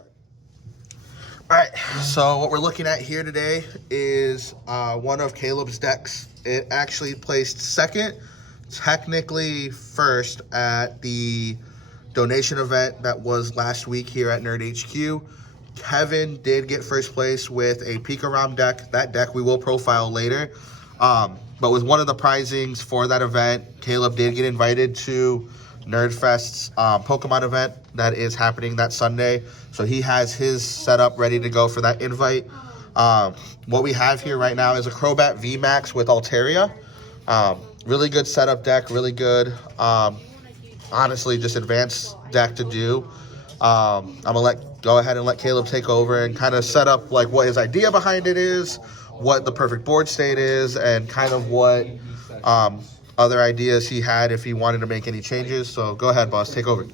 Start. All right, so what we're looking at here today is one of Caleb's decks. It actually placed second, technically first at the donation event that was last week here at Nerd HQ. Kevin did get first place with a Pika Rom deck. That deck we will profile later. But with one of the prizings for that event, Caleb did get invited to NerdFest's Pokemon event that is happening that Sunday. So he has his setup ready to go for that invite. What we have here right now is a Crobat VMAX with Alteria. Really good setup deck, really good, honestly, just advanced deck to do. I'm going to go ahead and let Caleb take over and kind of set up like what his idea behind it is, what the perfect board state is, and kind of what other ideas he had if he wanted to make any changes. So go ahead, boss, take over.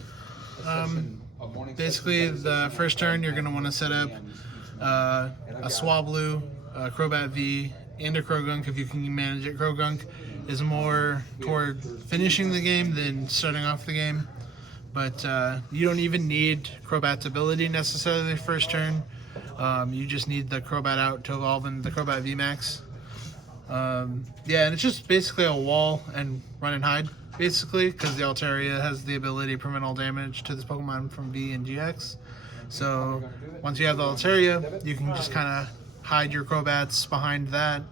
Basically, the first turn, you're going to want to set up a Swablu, a Crobat V, and a Krogunk if you can manage it. Krogunk is more toward finishing the game than starting off the game. But you don't even need Crobat's ability necessarily the first turn. You just need the Crobat out to evolve into the Crobat VMAX. Yeah, and it's just basically a wall and run and hide, basically, because the Alteria has the ability to prevent all damage to this Pokemon from V and GX. So once you have the Alteria, you can just kind of hide your Crobats behind that.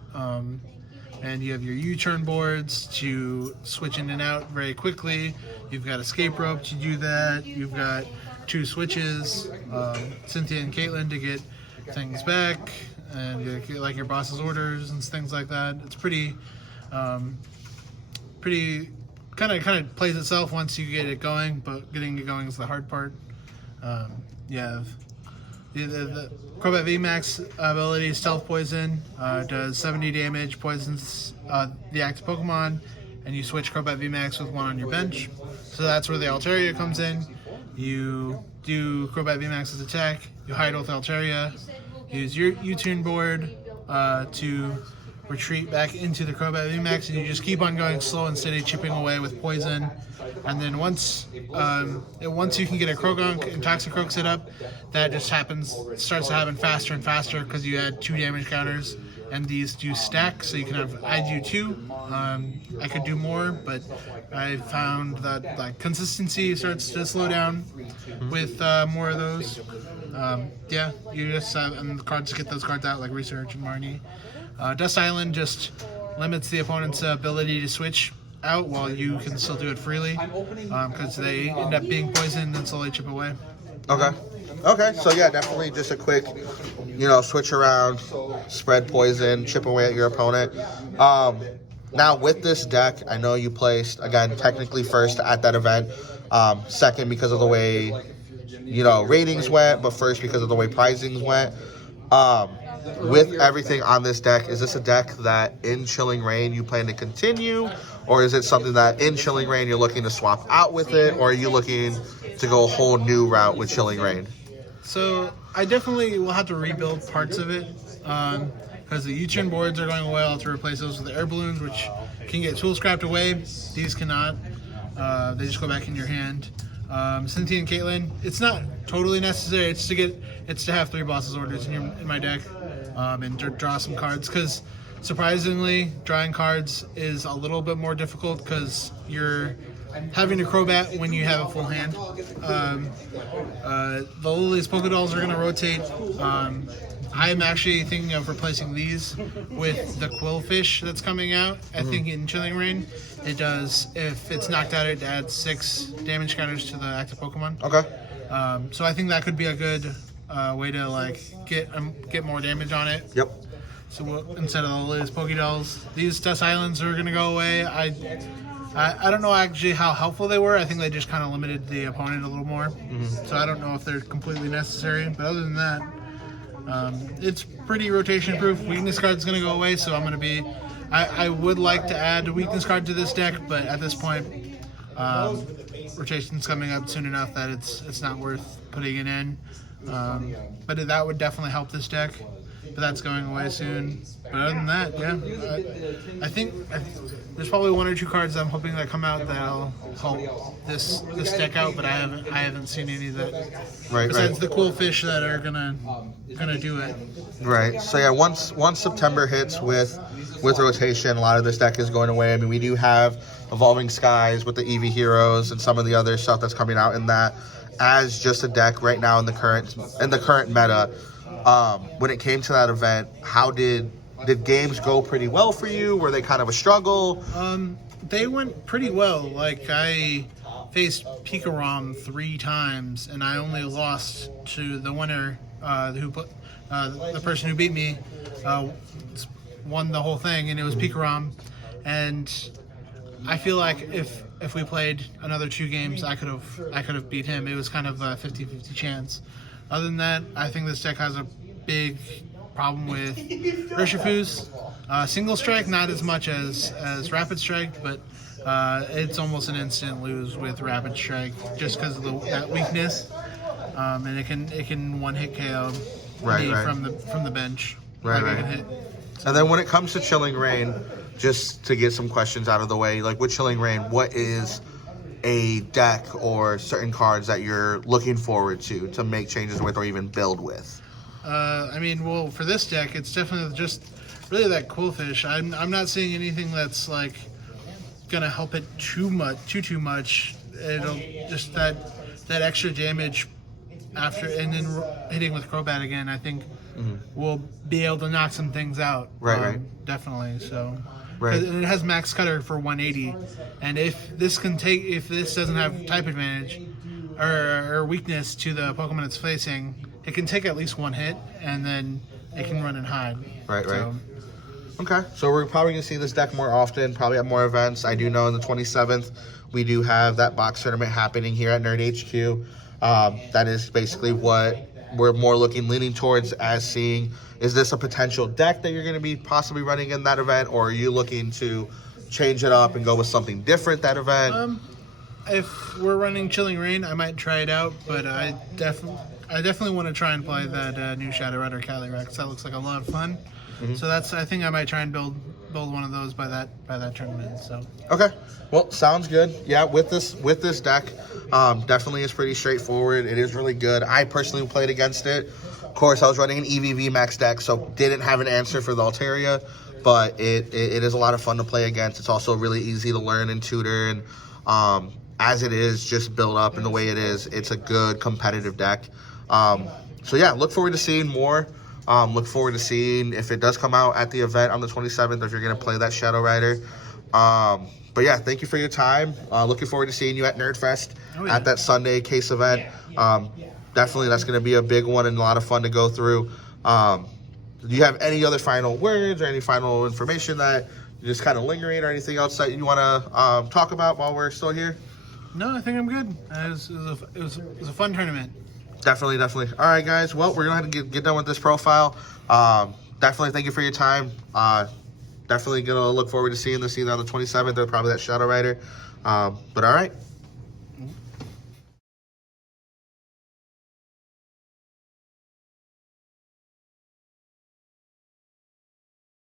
And you have your U-turn boards to switch in and out very quickly. You've got Escape Rope to do that. You've got two switches, Cynthia and Caitlin to get things back, and you get, like your boss's orders and things like that. It's pretty kind of plays itself once you get it going, but getting it going is the hard part. Yeah. The Crobat VMAX ability is Stealth Poison, does 70 damage, poisons the active Pokemon, and you switch Crobat VMAX with one on your bench. So that's where the Alteria comes in. You do Crobat VMAX's attack, you hide with Alteria, use your U-turn board to retreat back into the Crobat VMAX, and you just keep on going slow and steady, chipping away with poison. And then once you can get a Krogunk and Toxicroak set up, that just starts to happen faster and faster because you add 2 damage counters, and these do stack, so you can have I do 2. I could do more, but I found that like consistency starts to slow down with more of those. Yeah, you just and the cards get those cards out like Research and Marnie. Dust Island just limits the opponent's ability to switch out while you can still do it freely, because they end up being poisoned and slowly chip away. Okay, so yeah, definitely just a quick, switch around, spread poison, chip away at your opponent. Now with this deck, I know you placed, again, technically first at that event, second because of the way, ratings went, but first because of the way prizings went. With everything on this deck, is this a deck that in Chilling Reign you plan to continue, or is it something that in Chilling Reign you're looking to swap out with it, or are you looking to go a whole new route with Chilling Reign? So I definitely will have to rebuild parts of it, because the U-turn boards are going away. I'll have to replace those with the air balloons, which can get tool scrapped away. These cannot. They just go back in your hand. Cynthia and Caitlin, it's not totally necessary. It's to have 3 bosses orders in my deck, and draw some cards, because surprisingly drawing cards is a little bit more difficult because you're having to Crobat when you have a full hand. The Lily's Pokédolls are going to rotate. I'm actually thinking of replacing these with the Quillfish that's coming out. I think in Chilling Reign, it does, if it's knocked out, it adds 6 damage counters to the active Pokemon. Okay. So I think that could be a good way to get more damage on it. Yep. So instead of the Lily's Pokédolls, these Dust Islands are going to go away. I don't know actually how helpful they were. I think they just kind of limited the opponent a little more. So I don't know if they're completely necessary. But other than that, it's pretty rotation proof. Weakness card is going to go away, so I'm going to be... I would like to add a weakness card to this deck, but at this point, rotation's coming up soon enough that it's not worth putting it in. But that would definitely help this deck. but that's going away soon. But other than that, yeah, I think there's probably one or two cards I'm hoping that come out that'll help this deck out, but I haven't seen any that besides the cool fish that are gonna do it. Right. So yeah, once September hits with rotation, a lot of this deck is going away. I mean, we do have Evolving Skies with the EV Heroes and some of the other stuff that's coming out in that as just a deck right now in the current meta. When it came to that event, how did games go pretty well for you? Were they kind of a struggle? They went pretty well. Like, I faced Pikarom 3 times, and I only lost to the winner, the person who beat me, won the whole thing, and it was Pikarom. And I feel like if we played another 2 games, I could have beat him. It was kind of a 50-50 chance. Other than that, I think this deck has a big problem with Urshifus. Single strike, not as much as rapid strike, but it's almost an instant lose with rapid strike just because of that weakness. And it can one hit KO me from the bench. Right. I can hit. And then when it comes to Chilling Reign, just to get some questions out of the way, like with Chilling Reign, what is a deck or certain cards that you're looking forward to make changes with or even build with? I mean, well, for this deck, it's definitely just really that cool fish. I'm not seeing anything that's like gonna help it too much. It'll just that extra damage after, and then hitting with Crobat again. I think we'll be able to knock some things out. Right. Definitely. So. Right. And it has max cutter for 180, and if this doesn't have type advantage or weakness to the Pokemon it's facing, it can take at least 1 hit, and then it can run and hide. Right. Okay, so we're probably going to see this deck more often, probably at more events. I do know on the 27th, we do have that box tournament happening here at Nerd HQ. That is basically what we're more leaning towards as seeing. Is this a potential deck that you're going to be possibly running in that event, or are you looking to change it up and go with something different that event? If we're running Chilling Reign, I might try it out, but I definitely want to try and play that new Shadow Rider Calyrex. That looks like a lot of fun. So I think I might try and build one of those by that tournament. So okay, well, sounds good. Yeah, with this deck, definitely is pretty straightforward. It is really good. I personally played against it. Of course, I was running an EVV max deck, so didn't have an answer for the Alteria, but it is a lot of fun to play against. It's also really easy to learn and tutor, and as it is just built up in the way it is, it's a good competitive deck. So yeah, look forward to seeing more. Look forward to seeing if it does come out at the event on the 27th, if you're going to play that Shadow Rider. But yeah, thank you for your time. Looking forward to seeing you at NerdFest at that Sunday case event. Definitely, that's going to be a big one and a lot of fun to go through. Do you have any other final words or any final information that you're just kind of lingering, or anything else that you want to talk about while we're still here? No, I think I'm good. It was a fun tournament. Definitely. All right, guys. Well, we're going to have to get done with this profile. Definitely thank you for your time. Definitely going to look forward to seeing this either on the 27th or probably that Shadow Rider. But all right.